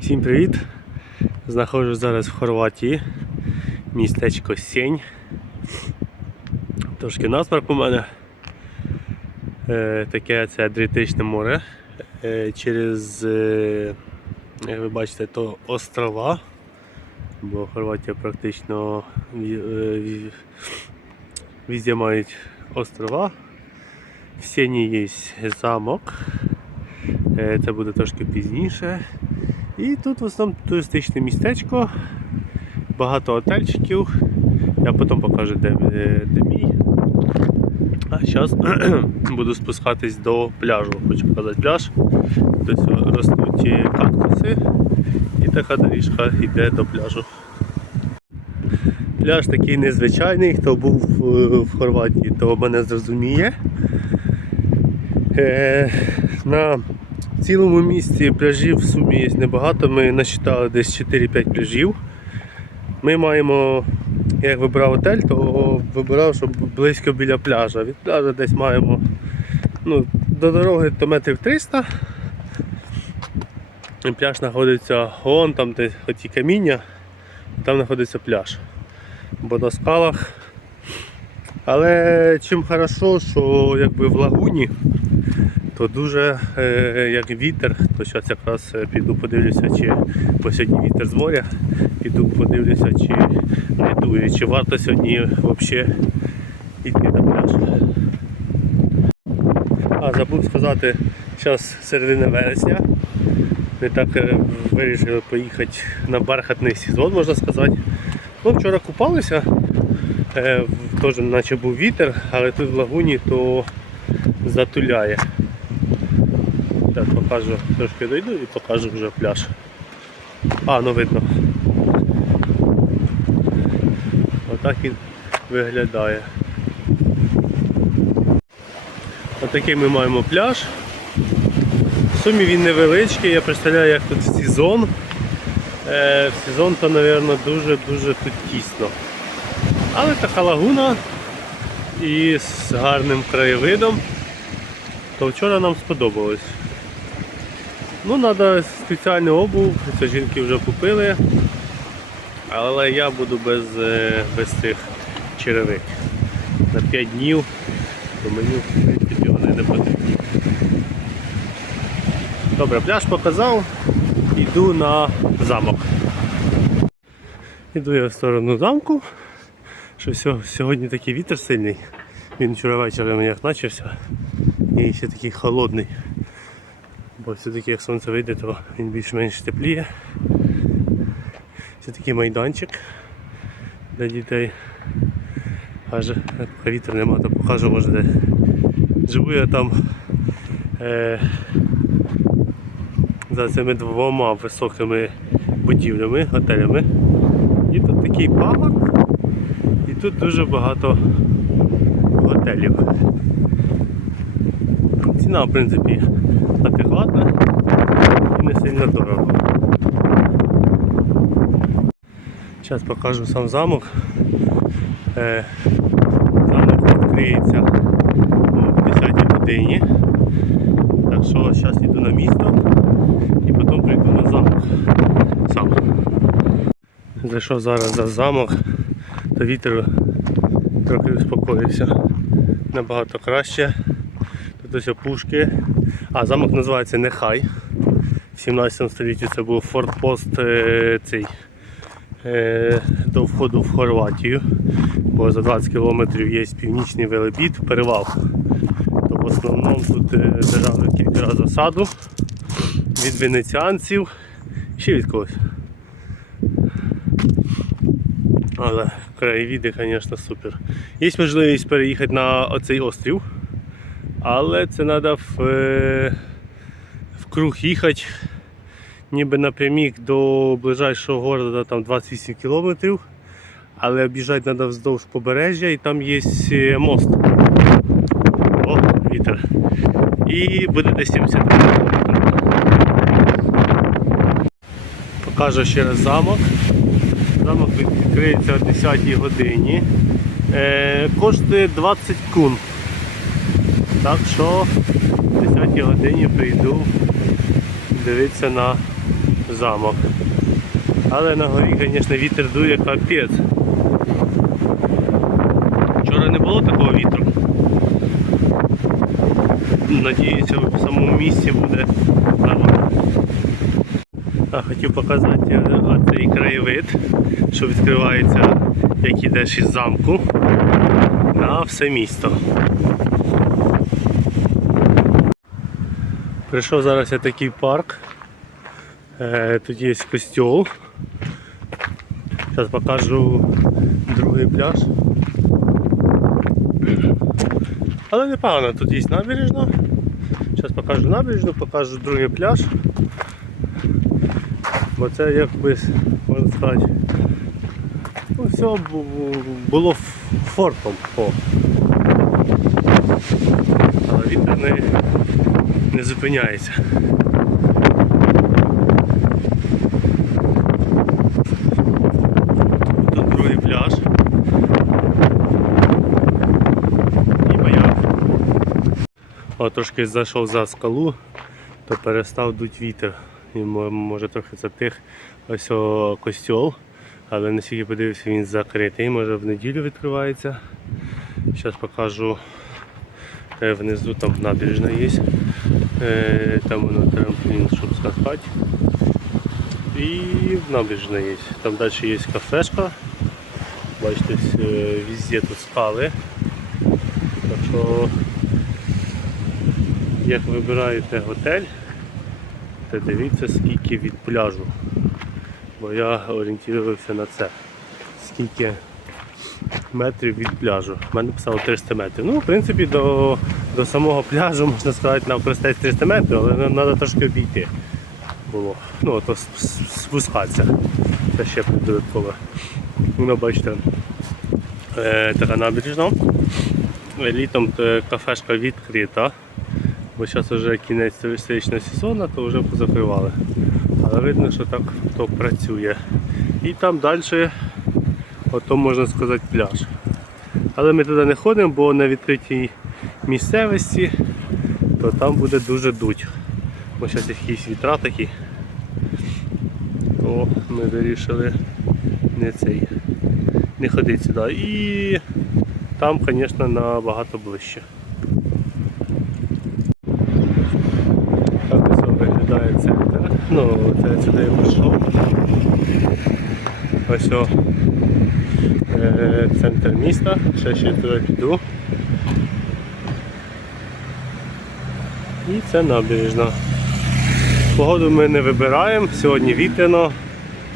Всім привіт! Знаходжусь зараз в Хорватії, містечко Сень. Трошки насмарк у мене. Е, таке це Адріатичне море. Е, через, е, як ви бачите, то острова. Бо Хорватія практично везде мають острова. В Сені є замок. Це буде трошки пізніше. І тут в основному туристичне містечко, багато готельчиків. Я потім покажу, де, е, де мій. А зараз буду спускатись до пляжу. Хочу показати пляж. Тут ростуть і кактуси і така доріжка йде до пляжу. Пляж такий незвичайний, хто був е, в Хорватії, то мене зрозуміє. Е, на цілому місті пляжів в сумі є небагато. Ми насчитали десь 4-5 пляжів. Ми маємо, як вибирав готель, то вибирав, щоб близько біля пляжа. Від пляжа десь маємо ну, до дороги то метрів 300. І пляж знаходиться вон там, де оті каміння, там знаходиться пляж. Бо на скалах. Але чим хорошо, що якби в лагуні то дуже е, як вітер, то зараз якраз е, піду подивлюся, чи бо сьогодні вітер з піду подивлюся, чи не дує, чи варто сьогодні взагалі йти на пляж. А, забув сказати, зараз середина вересня. Ми так е, вирішили поїхати на бархатний сезон, можна сказати. Ну, вчора купалися, теж наче був вітер, але тут в лагуні то затуляє. Так, покажу, трошки дойду і покажу вже пляж. А, ну видно. Отак він виглядає. Отакий ми маємо пляж. В сумі він невеличкий, я представляю, як тут сезон. Е, в сезон то, мабуть, дуже-дуже тут тісно. Але така лагуна і з гарним краєвидом. То вчора нам сподобалось. Ну, треба спеціальну обув, це жінки вже купили. Але я буду без, е, без цих черевик. На 5 днів, то мені вони не потрібні. Добре, пляж показав, йду на замок. Іду я в сторону замку. Що всьо- сьогодні такий вітер сильний. Він вчора ввечері мені як почався. І ще такий холодний. Бо все-таки як сонце вийде, то він більш-менш тепліє. Це такий майданчик для дітей. Аже, поки вітер нема, то покажу може де. Живу я там е, за цими двома високими будівлями, готелями. І тут такий пагорб, і тут дуже багато готелів. Ціна, в принципі, сильно дорого. Зараз покажу сам замок. Е, замок відкриється о 10 годині. Так що зараз йду на місто і потім прийду на замок. Сам. Зайшов зараз за замок, то вітер трохи успокоївся. Набагато краще. Тут ось опушки. А замок називається Нехай. В 17 столітті це був фортпост е, цей е, до входу в Хорватію. Бо за 20 кілометрів є північний велебід, перевал. То в основному тут е, держали кілька разів осаду від венеціанців ще від когось. Але краєвіди, звісно, супер. Є можливість переїхати на оцей острів, але це треба в, круг їхати, ніби напрямік до ближайшого міста там 28 кілометрів. Але об'їжджати треба вздовж побережжя і там є е, мост. О, вітер. І буде десь 70 кілометрів. Покажу ще раз замок. Замок відкриється о 10 годині. Е, коштує 20 кун. Так що о 10 годині прийду дивитися на замок. Але на горі, звісно, вітер дує капець. Вчора не було такого вітру. Надіюся, в самому місці буде нормально. Хотів показати цей краєвид, що відкривається, як ідеш із замку на все місто. Прийшов зараз я такий парк. Е, тут є костюл. Зараз покажу другий пляж. Але непогано, тут є набережна. Зараз покажу набережну, покажу другий пляж. Бо це якби, можна сказати, ну, все бу- бу- було фортом. О. Але вітер не, не зупиняється. Тут другий пляж. І маяк. О, трошки зайшов за скалу, то перестав дуть вітер. І може трохи затих ось о, костьол, але наскільки подивився, він закритий, може в неділю відкривається. Зараз покажу внизу там набережна є. Е, Там воно трамплін, щоб скакати. І в набережна є. Там далі є кафешка. Бачите, е, везде тут скали. Так що як вибираєте готель, то дивіться скільки від пляжу. Бо я орієнтувався на це. Скільки метрів від пляжу. У мене писало 300 метрів. Ну, в принципі, до, до самого пляжу, можна сказати, нам простець 300 метрів, але треба трошки обійти було. Ну, то с- с- спускатися. Це ще додаткове. Ну, бачите, е, така набережна. Літом е, кафешка відкрита. Бо зараз вже кінець туристичного сезону, то вже позакривали. Але видно, що так то працює. І там далі, ото можна сказати, пляж. Але ми туди не ходимо, бо на відкритій місцевості, то там буде дуже дуть. Бо зараз якісь вітра такі, то ми вирішили не цей, не ходити сюди. І там, звісно, набагато ближче. Так ось виглядає центр. Ну, це сюди я прийшов. Ось центр міста. Ще ще туди піду. І це набережна. Погоду ми не вибираємо, сьогодні вітряно,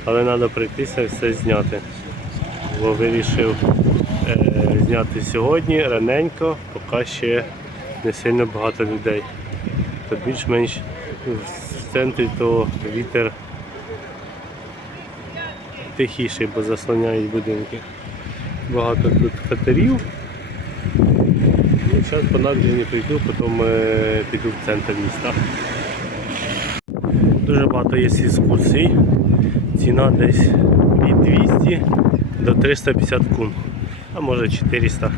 але треба прийтися і все зняти. Бо вирішив е, зняти сьогодні раненько, поки ще не сильно багато людей. То більш-менш в центрі то вітер тихіший, бо заслоняють будинки. Багато тут катерів. І зараз по набережні прийду, потім е, піду в центр міста. Дуже багато є екскурсій. Ціна десь від 200 до 350 кун. А може 400. В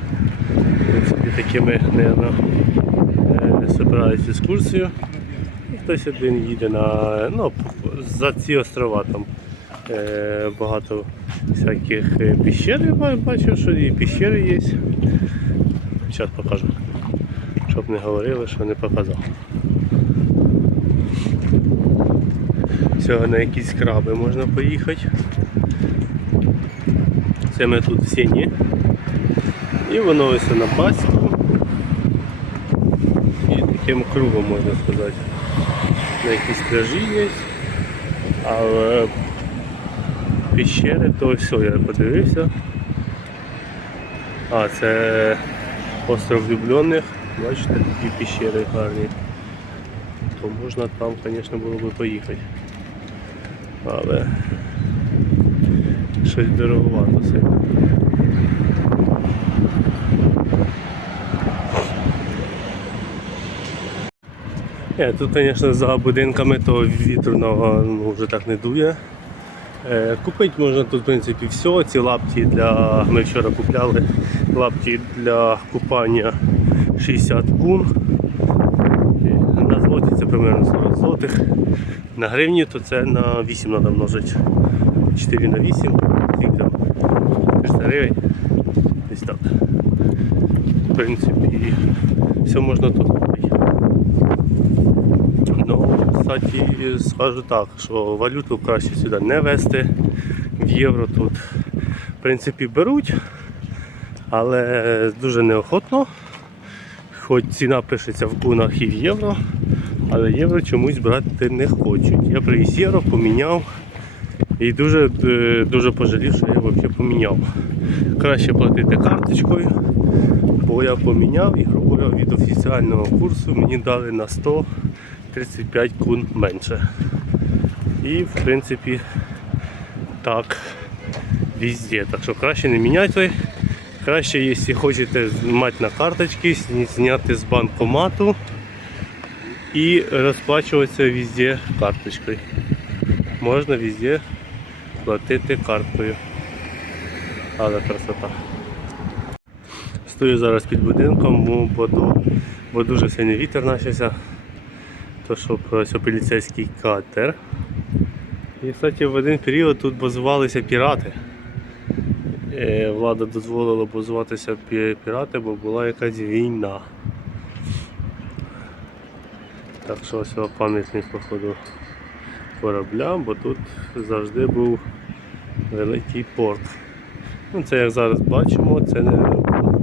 принципі, такими, мабуть, збирають екскурсію. Хтось один їде на ну, за ці острова там багато всяких е, піщер. Я ба- бачив, що і піщери є. Зараз покажу. Щоб не говорили, що не показав. Всього на якісь краби можна поїхати. Це ми тут в сіні. І воно ось на пасіку. І таким кругом можна сказати. На якісь пляжі є. Але піщери, то все, я подивився. А, це остров влюблених. Бачите, такі піщери гарні. То можна там, звісно, було би поїхати. Але щось дороговато сильно. Тут, звісно, за будинками то вітряного ну, вже так не дує. Е, Купити можна тут в принципі все. Ці лапті для. Ми вчора купляли лапті для купання 60 кун. На злоті це примерно 40 злотих. На гривні то це на 8 треба множити. 4 на 8, скільки там? 300 гривень. Десь так. В принципі, все можна тут купити. Ну, кстати, скажу так, що валюту краще сюди не вести. В євро тут, в принципі, беруть, але дуже неохотно. Хоч ціна пишеться в кунах і в євро, але євро чомусь брати не хочуть. Я привіз євро, поміняв і дуже, е, дуже пожалів, що я взагалі поміняв. Краще платити карточкою, бо я поміняв і грубо від офіціального курсу мені дали на 135 кун менше. І в принципі так везде. Так що краще не міняйте. Краще, якщо хочете мати на карточці, сні- зняти з банкомату і розплачуватися везде карточкою. Можна везде платити карткою. Але красота. Стою зараз під будинком, бо, бо, дуже сильний вітер почався. То що ось поліцейський катер. І, кстати, в один період тут базувалися пірати. Е, Влада дозволила базуватися пірати, бо була якась війна. Так що ось пам'ятник походу кораблям, бо тут завжди був великий порт. Ну, це як зараз бачимо, це не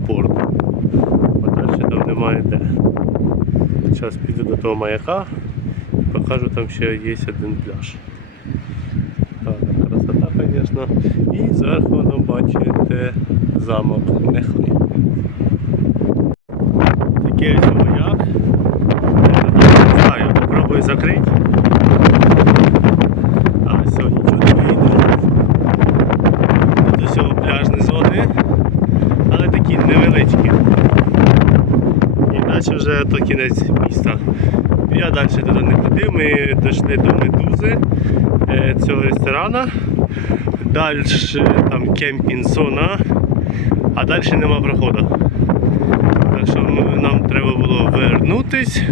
порт. Далі там немає де. Зараз піду до того маяка і покажу, там ще є один пляж. Так, красота, звісно. І зверху воно бачите замок Нехли. Такий ось маяк. Не знаю, попробую закрити. А сьогодні нічого не вийде. Тут усього пляжні зони, але такі невеличкі. І далі вже то кінець міста. Я далі туди ми дійшли до медузи е, цього ресторана. Далі там кемпінг-зона, а далі нема проходу. Так що нам треба було вернутись.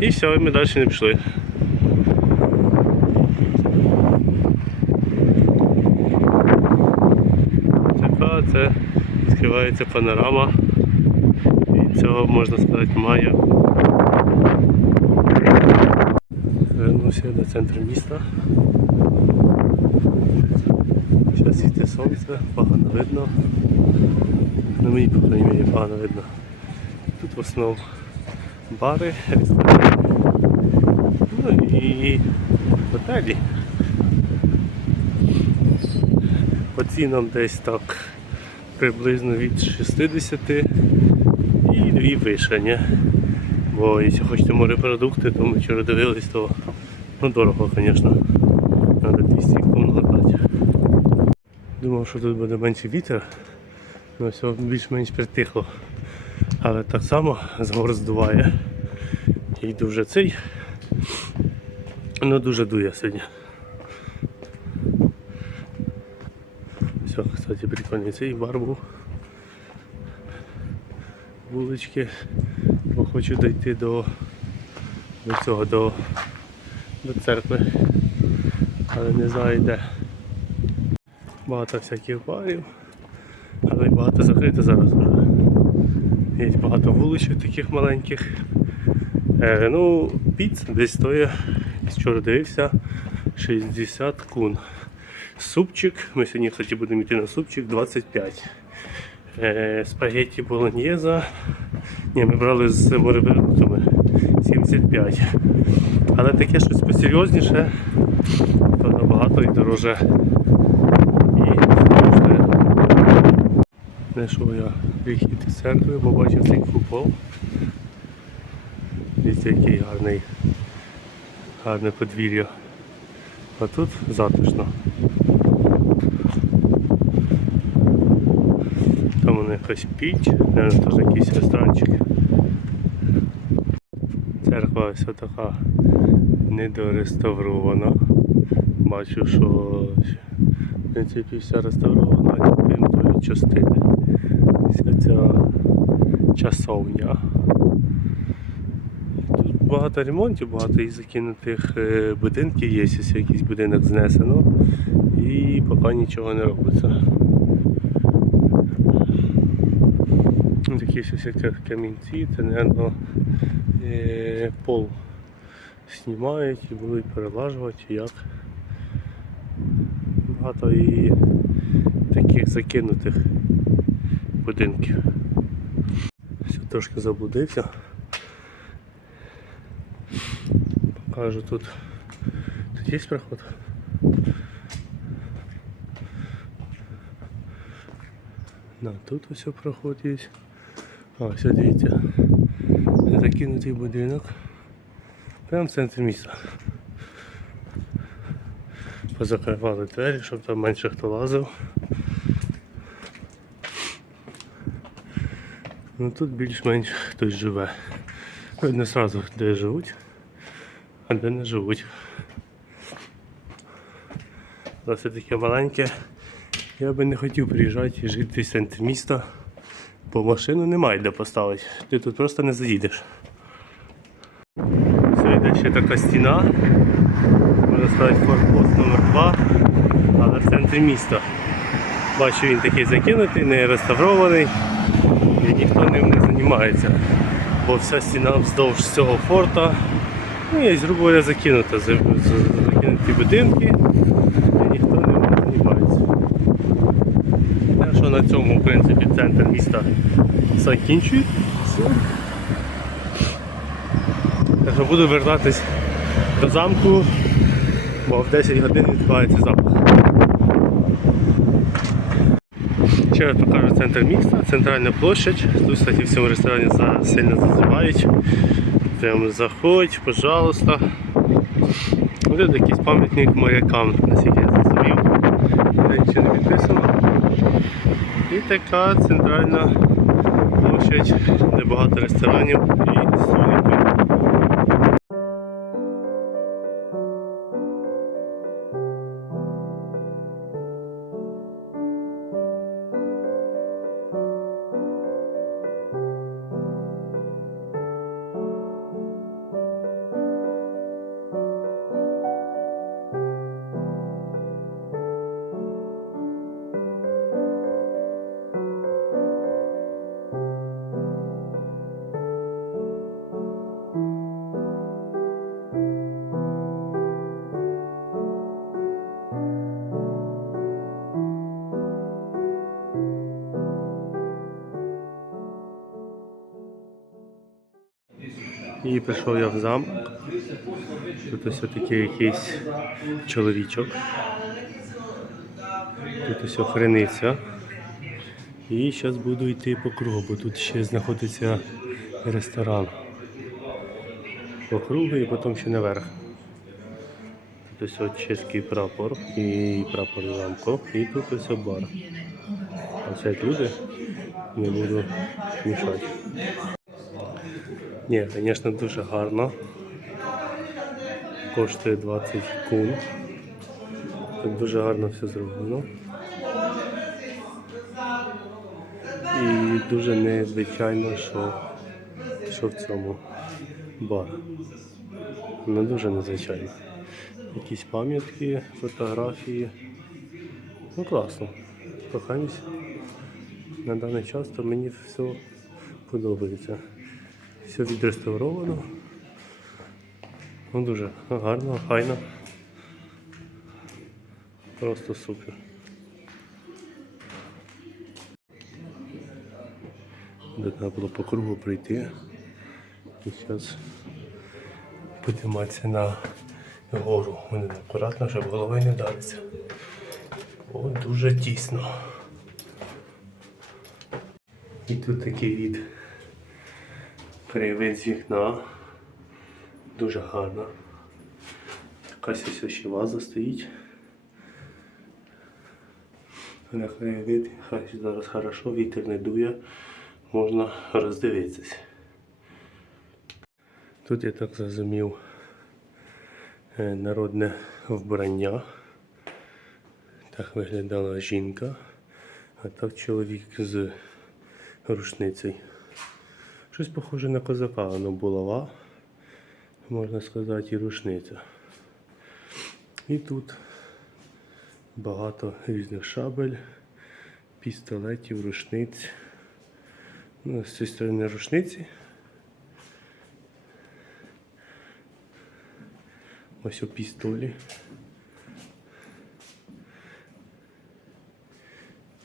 І все, ми далі не пішли. Така це відкривається панорама. І цього можна сказати має. Вернувся до центру міста. Зараз світить сонце, погано видно. Ну мені, по крайній мірі, погано видно. Тут в основному бари, ресторани. Ну і готелі. По цінам десь так приблизно від 60 і, і вище, ні? Бо якщо хочете морепродукти, то ми вчора дивились, то ну, дорого, звісно. Треба 200 кун глотати. Думав, що тут буде менший вітер, але все більш-менш притихло. Але так само з гор здуває. І дуже цей. Ну дуже дує сьогодні. Все, кстати, прикольний цей бар був. Вулички. Бо хочу дойти до, до цього, до, до церкви. Але не знаю де. Багато всяких барів. Але багато закрито зараз. Є багато вуличок таких маленьких. Е, ну, піц десь стоїть, вчора дивився, 60 кун. Супчик, ми сьогодні, кстати, будемо йти на супчик 25. Е, спагетті болоньєза. Ні, ми брали з морепродуктами 75. Але таке щось посерйозніше, то набагато і дороже. І. Знайшов я вихід із церкви, побачив цей купол. Дивіться, який гарний, гарне подвір'я. А тут затишно. Там воно якась піч, мабуть, теж якийсь ресторанчик. Церква ось така недореставрована. Бачу, що в принципі вся реставрована, крім тої частини. Вся ця часовня. Тут багато ремонтів, багато і закинутих е, будинків є, ось якийсь будинок знесено і поки нічого не робиться. Такі як камінці, це, мабуть, пол знімають і будуть перелажувати як. Багато і таких закинутих будинків. Все, трошки заблудився. Покажу тут. Тут є проход? На, тут ось проход є. А, все, дивіться. Закинутий будинок. Прямо в центрі міста. Позакривали двері, щоб там менше хто лазив. Ну тут більш-менш хтось живе. Не одразу де живуть, а де не живуть. Досить таке маленьке. Я би не хотів приїжджати і жити в центрі міста, бо машину немає де поставити. Ти тут просто не заїдеш. Все, йде ще така стіна. Можна сказати, форпост номер 2 але в центрі міста. Бачу, він такий закинутий, не реставрований і ніхто ним не займається. Бо вся стіна вздовж цього форта ну, є, грубо говоря, закинута. За- за- Закинуті будинки і ніхто ним не займається. Так що на цьому, в принципі, центр міста закінчується. Так буду вертатись до замку, бо в 10 годин відбувається запах. Ще раз покажу центр міста, центральна площадь. Тут, кстати, в цьому ресторані за- сильно зазивають. Прямо заходь, пожалуйста. Тут якийсь пам'ятник морякам, наскільки я зрозумів. Нічого не підписано. І така центральна площадь, де багато ресторанів І прийшов я в замок. Тут ось такий якийсь чоловічок. Тут ось охрениця. І зараз буду йти по кругу, бо тут ще знаходиться ресторан. По кругу і потім ще наверх. Тут ось чеський прапор і прапор замку. І тут ось бар. А це люди не буду мішати. Ні, звісно, дуже гарно. Коштує 20 кун. Тут дуже гарно все зроблено. І дуже незвичайно, що, що в цьому бар. Ну дуже незвичайно. Якісь пам'ятки, фотографії. Ну класно. Кохаємось. На даний час то мені все подобається. Все відреставровано. Ну дуже гарно, файно. Просто супер. Де треба було по кругу прийти. І зараз підійматися на гору. Вони акуратно, щоб голови не вдариться. О, дуже тісно. І тут такий від краєвид з вікна. Дуже гарно. Якась ось ще ваза стоїть. На краєвид, хай зараз хорошо, вітер не дує, можна роздивитися. Тут я так зрозумів е, народне вбрання. Так виглядала жінка, а так чоловік з рушницею. Щось похоже на козака, воно булава можна сказати, і рушниця. І тут багато різних шабель, пістолетів, рушниць. Ну, з цієї сторони рушниці. Ось у пістолі.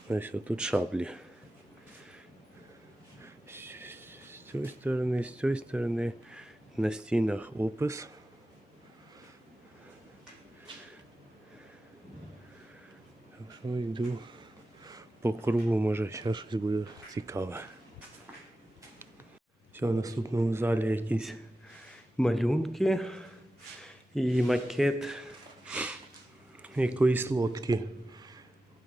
Ось тут шаблі. З цієї сторони, з цієї сторони на стінах опис. Так що йду по кругу, може ще щось буде цікаве. Все, в наступному залі якісь малюнки і макет якоїсь лодки.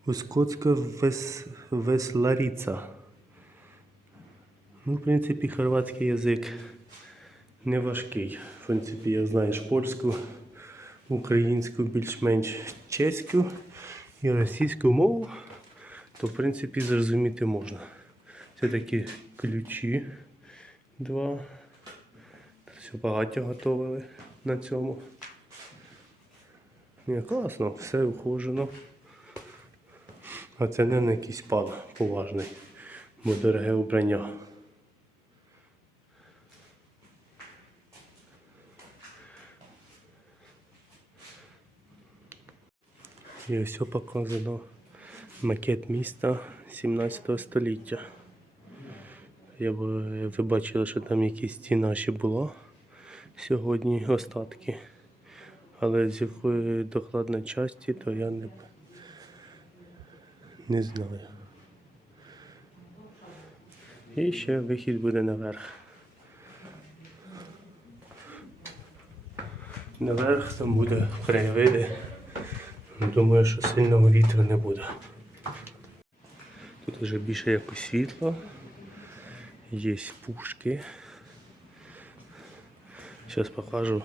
Ускотська вес... весларіця. Ну, в принципі, хорватський язик не важкий. В принципі, як знаєш польську, українську, більш-менш чеську і російську мову, то в принципі зрозуміти можна. Це такі ключі два. Все багаття готовили на цьому. Ні, класно, все ухожено. А це не на якийсь пан поважний, бо дороге убрання. І ось показано макет міста 17 століття. Я б, ви бачили, що там якісь стіна ще була сьогодні остатки. Але з якої докладної часті, то я не, не знаю. І ще вихід буде наверх. Наверх там буде краєвиди. Думаю, що сильного вітру не буде. Тут вже більше якось світло. Є пушки. Зараз покажу.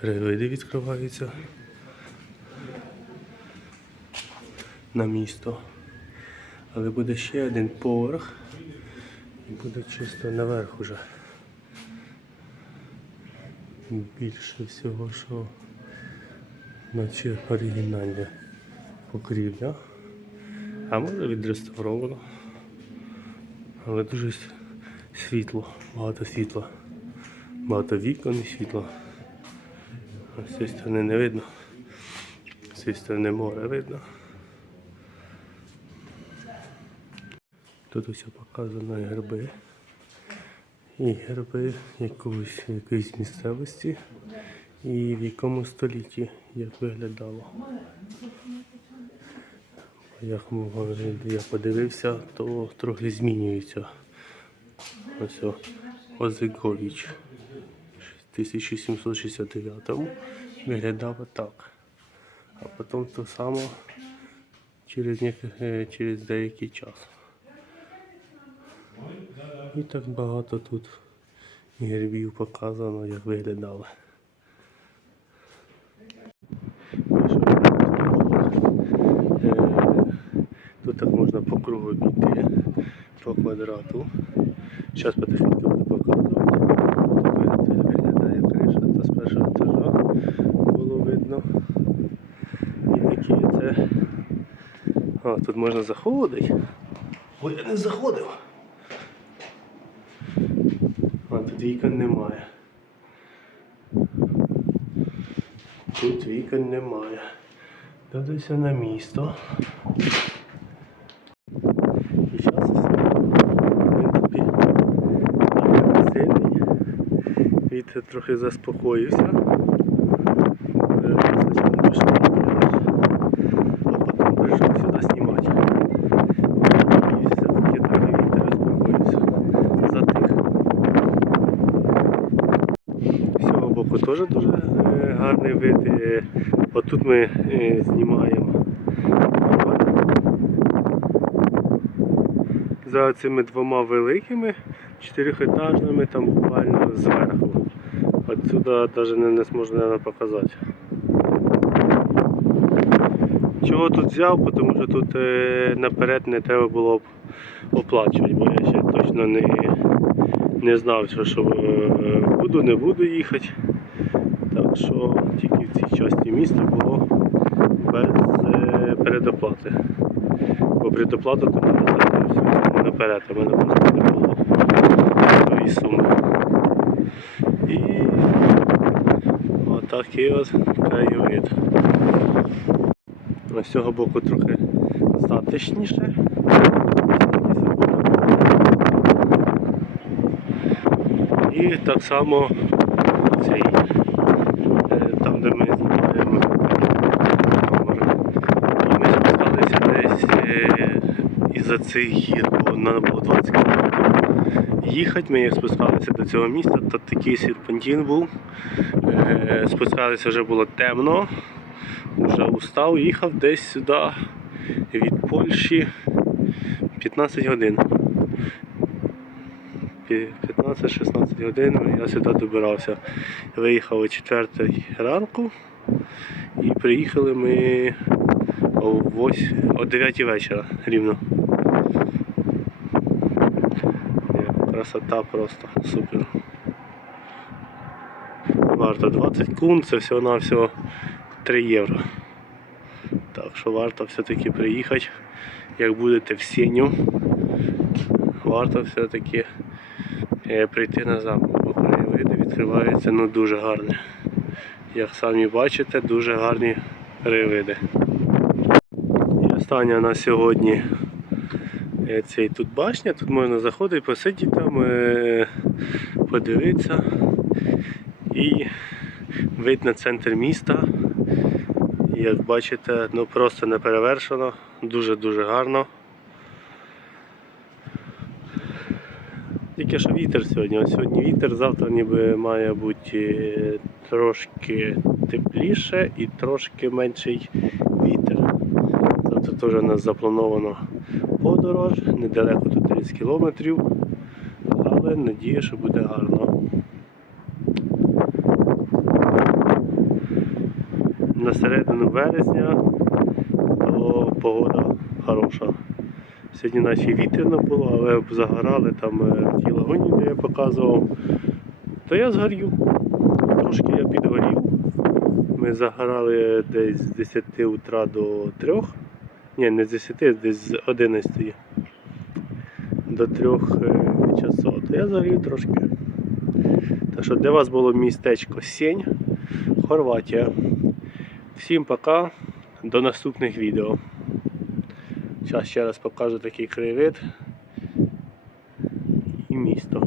Краєвиди відкриваються на місто. Але буде ще один поверх і буде чисто наверх уже. Більше всього, що наче оригінальне покрівля. А може відреставровано. Але дуже світло, багато світла. Багато вікон і світла. А з цієї сторони не видно. З цієї сторони море видно. Тут усе показано і герби. І герби якоїсь, якоїсь місцевості. І в якому столітті як виглядало. Як я подивився, то трохи змінюється. Ось Озикович. В 1769 виглядав отак. А потім то само через, е, через деякий час. І так багато тут гербів показано, як виглядали. Е, Тут так можна по кругу обійти, по квадрату. Зараз потихеньку буду показувати. Виглядає криша, то з першого етажа було видно. І такі це. А, тут можна заходити. Ой, я не заходив. А тут вікон немає. Тут вікон немає. Дивлюся на місто. І зараз, в принципі, вітер не сильний. Вітер трохи заспокоївся. Е, а потім прийшов сюди знімати. І все-таки трохи вітер заспокоївся. Затих. З боку теж дуже е, гарний вид. Е, Отут ми знімаємо за цими двома великими чотирьохетажними там буквально зверху. Отсюди навіть не, не зможу наверное, показати. Чого тут взяв? Тому що тут е, наперед не треба було б оплачувати, бо я ще точно не, Не знав, що, що е, буду, не буду їхати. Так що тільки в цій часті міста було без е, передоплати. Бо предоплату то завжди наперед, а мене просто не було тої суми. І отакий от краєвид. З цього боку трохи затишніше. І так само цей, е, там, де ми знімаємо номер. І ми спускалися десь е, із-за цих гір, бо нам було 20 км. Їхати ми як спускалися до цього місця, то такий серпантин був. Е, Спускалися вже було темно, вже устав, їхав десь сюди від Польщі 15 годин. 15-16 годин я сюди добирався. Виїхав о 4 ранку і приїхали ми о, 8, о 9 вечора рівно. Красота просто супер. Варто 20 кун, це всього-навсього 3 євро. Так що варто все-таки приїхати. Як будете в сіню, варто все-таки е, прийти на замок, бо краєвиди відкриваються ну, дуже гарні. Як самі бачите, дуже гарні краєвиди. І остання на сьогодні е, цей тут башня, тут можна заходити, посидіти там, е, подивитися. Вид на центр міста. Як бачите, ну просто не перевершено, дуже-дуже гарно. Тільки що вітер сьогодні. Ось сьогодні вітер, завтра ніби має бути е, трошки тепліше і трошки менший вітер. Завтра теж у нас заплановано подорож, недалеко тут 30 кілометрів, але надію, що буде гарно. На середину вересня то погода хороша. Сьогодні наче вітряно було, але загорали там е, в тій лагуні, де я показував. То я згорів. Трошки я підгорів. Ми загорали десь з 10 утра до 3. Ні, не з 10, десь з 11 до 3 часов. То я згорів трошки. Так що для вас було містечко Сень, Хорватія. Всім пока, до наступних відео. Зараз ще раз покажу такий краєвид і місто.